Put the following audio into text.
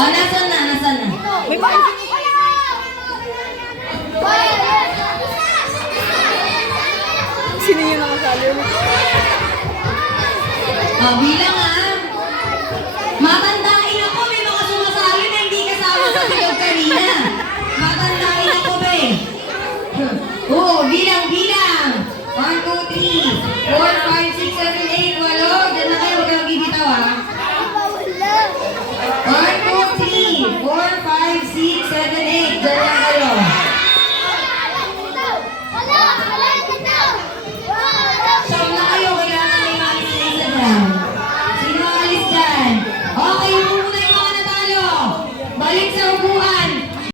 Oh, nasan na? Sino yung nakasali ulit? Oh, bilang matandain ako, may mga sumasali na hindi kasama sa bilog kanina. Matandain ako, be. Oo, bilang. 1, 2, 3, 4, 5, 6, 7, 8, 8. Diyan na kayo, huwag kang bibitaw, ha? 1, 2, 3, 4, 5, 6, 7, 8. Diyan na kayo.